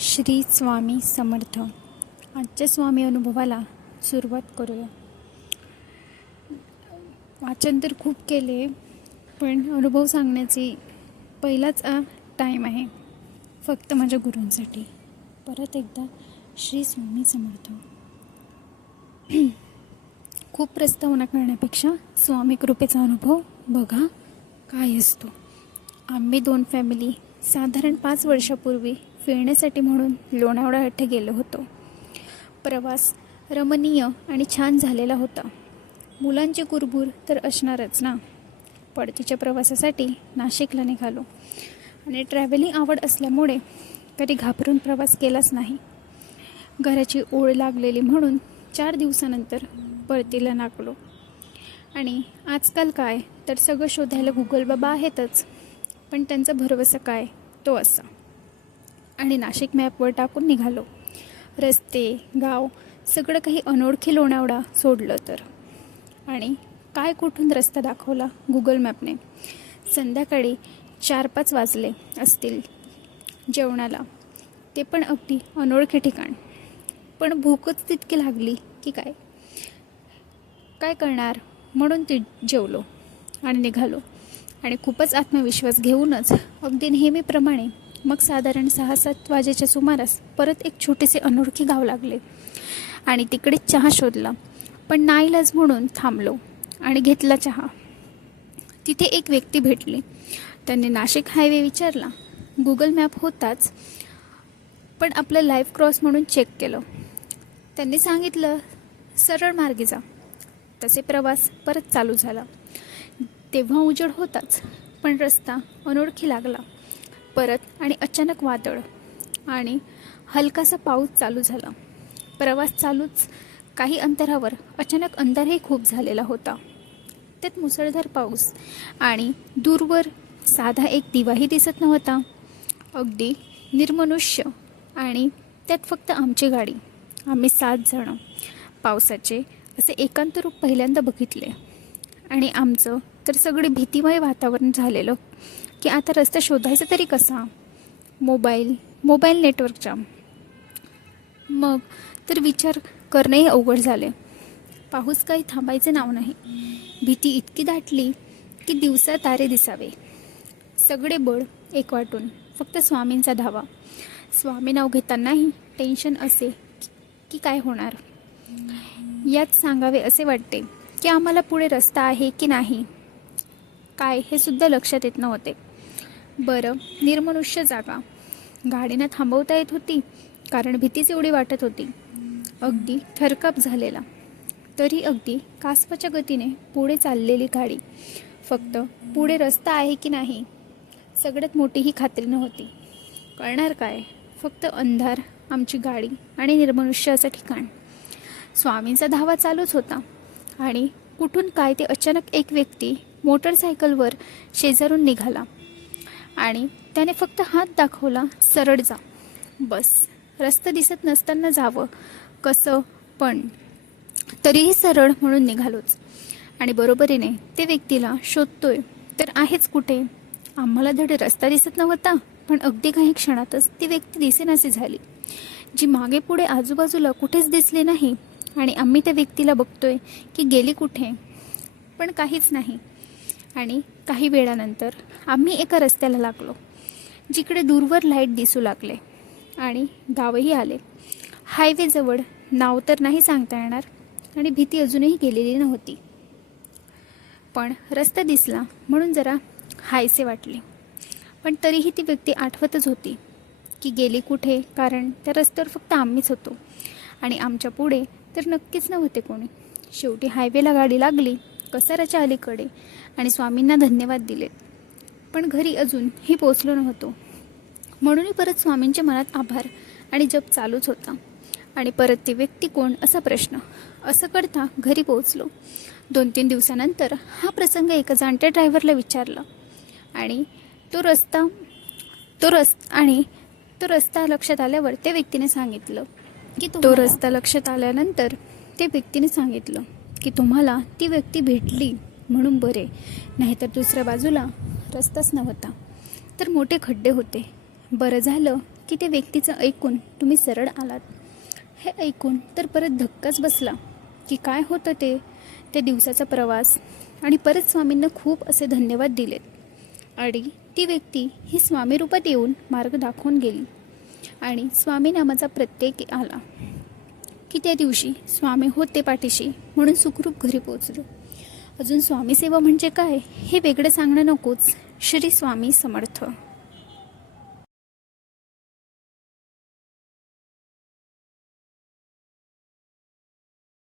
श्री स्वामी समर्थ. आजच्या स्वामी अनुभवाला सुरुवात करूया. वाचन तर खूप केले पण अनुभव सांगण्याची पहिलाच टाईम आहे. फक्त माझ्या गुरूंसाठी. परत एकदा श्री स्वामी समर्थ. खूप प्रस्तावना करण्यापेक्षा स्वामी कृपेचा अनुभव बघा काय असतो. आम्ही दोन फॅमिली साधारण पाच वर्षापूर्वी फिरण्यासाठी म्हणून लोणावळा येथे गेलो होतो. प्रवास रमणीय आणि छान झालेला होता. मुलांची कुरबूर तर असणारच ना? पडतीच्या प्रवासासाठी नाशिकला निघालो. आणि ट्रॅव्हलिंग आवड असल्यामुळे कधी घाबरून प्रवास केलाच नाही. घराची ओळ लागलेली म्हणून चार दिवसानंतर परतीला नाकलो आणि आजकाल काय? तर सगळं शोधायला गुगल बाबा आहेतच. पण त्यांचा भरवसा काय? तो असा. आणि नाशिक मॅपवर टाकून निघालो. रस्ते गाव सगळं काही अनोळखी लोणावळा सोडलं तर. आणि काय कुठून रस्ता दाखवला गुगल मॅपने? संध्याकाळी चार पाच वाजले असतील जेवणाला. ते पण अगदी अनोळखी ठिकाण. पण भूकच तितकी लागली की काय? काय करणार? म्हणून ती जेवलो आणि निघालो. आणि खूपच आत्मविश्वास घेऊनच अगदी नेहमीप्रमाणे मग साधारण सहा सात वाजेच्या सुमारास परत एक छोटेसे अनोळखी गाव लागले. आणि तिकडे चहा शोधला. पण नाईलाज म्हणून थांबलो आणि घेतला चहा. तिथे एक व्यक्ती भेटली. त्यांनी नाशिक हायवे विचारला. गुगल मॅप होताच पण आपलं लाईफ क्रॉस म्हणून चेक केलं. त्यांनी सांगितलं सरळ मार्गे जा. तसे प्रवास परत चालू झाला. तेव्हा उजेड होताच पण रस्ता अनोळखी लागला. परत आणि अचानक वादळ आणि हलकासा पाऊस चालू झाला. प्रवास चालूच काही अंतरावर अचानक अंधारही खूप झालेला होता. त्यात मुसळधार पाऊस आणि दूरवर साधा एक दिवाही दिसत नव्हता. अगदी निर्मनुष्य आणि त्यात फक्त आमची गाडी. आम्ही सात जणं पावसाचे असे एकांत रूप पहिल्यांदा बघितले आणि आमचं तर सगळे भीतीमय वातावरण झालेलं. की आता रस्ता शोधायचा तरी कसा? मोबाईल मोबाईल नेटवर्कचा. मग तर विचार करणंही अवघड झाले पाऊस काही थांबायचे नाव नाही. भीती इतकी दाटली की दिवसा तारे दिसावे. सगळे बळ एक वाटून फक्त स्वामींचा धावा. स्वामी नाव घेतानाही टेन्शन असे की काय होणार? यात सांगावे असे वाटते की आम्हाला पुढे रस्ता आहे की नाही? काय हे सुद्धा लक्षात येत नव्हते. बरं निर्मनुष्य जागा. गाडीनं थांबवता येत होती कारण भीतीच एवढी वाटत होती. अगदी थरकाप झालेला. तरी अगदी कासवाच्या गतीने पुढे चाललेली गाडी. फक्त पुढे रस्ता आहे की नाही सगळ्यात मोठी ही खात्री नव्हती. कळणार काय? फक्त अंधार आमची गाडी आणि निर्मनुष्य असं ठिकाण. स्वामींचा धावा चालूच होता. आणि कुठून काय ते अचानक एक व्यक्ती मोटरसायकलवर शेजारून निघाला आणि त्याने फक्त हात दाखवला सरळ जा. बस. रस्ता दिसत नसताना जावं. कसं? पण. तरीही सरळ म्हणून निघालोच. आणि बरोबरीने ते व्यक्तीला शोधतोय तर आहेच कुठे? आम्हाला धड रस्ता दिसत नव्हता पण अगदी काही क्षणातच ती व्यक्ती दिसेनाशी झाली. जी मागे पुढे आजूबाजूला कुठेच दिसली नाही आणि आम्ही त्या व्यक्तीला बघतोय की गेली कुठे. पण काहीच नाही. आणि काही वेळानंतर आम्ही एका रस्त्याला लागलो जिकडे दूरवर लाइट दिसू लागले आणि गावही आले. हायवेजवळ नाव तर नाही सांगता येणार आणि भीती अजूनही गेलेली नव्हती. पण रस्ता दिसला म्हणून जरा हायसे वाटले. पण तरीही ती व्यक्ती आठवतच होती की गेली कुठे कारण त्या रस्त्यावर फक्त आम्हीच होतो. आणि आमच्या पुढे तर नक्कीच नव्हते कोणी. शेवटी हायवेला गाडी लागली कसाराच्या अलीकडे. आणि स्वामींना धन्यवाद दिले पण घरी अजूनही पोचलो नव्हतो. म्हणूनही परत स्वामींच्या मनात आभार आणि जप चालूच होता. आणि परत ती व्यक्ती कोण असा प्रश्न. असं करता घरी पोहोचलो. दोन तीन दिवसानंतर हा प्रसंग एका जाणत्या ड्रायव्हरला विचारला. आणि तो रस्ता तो रस आणि तो रस्ता लक्षात आल्यावर त्या व्यक्तीने सांगितलं की तो रस्ता लक्षात आल्यानंतर त्या व्यक्तीने सांगितलं की तुम्हाला ती व्यक्ती भेटली म्हणून बरे. नाहीतर दुसऱ्या बाजूला रस्ताच नव्हता. तर मोठे खड्डे होते. बरं झालं की ते व्यक्तीचं ऐकून तुम्ही सरळ आलात. हे ऐकून तर परत धक्काच बसला की काय होतं ते? त्या दिवसाचा प्रवास आणि परत स्वामींना खूप असे धन्यवाद दिलेत. आणि ती व्यक्ती ही स्वामी रूपात येऊन मार्ग दाखवून गेली. आणि स्वामी नामाचा प्रत्येक आला. की त्या दिवशी स्वामी होते पाठीशी म्हणून सुखरूप घरी पोचलो अजून स्वामी सेवा म्हणजे काय हे वेगळं सांगणं नकोच. श्री स्वामी समर्थ.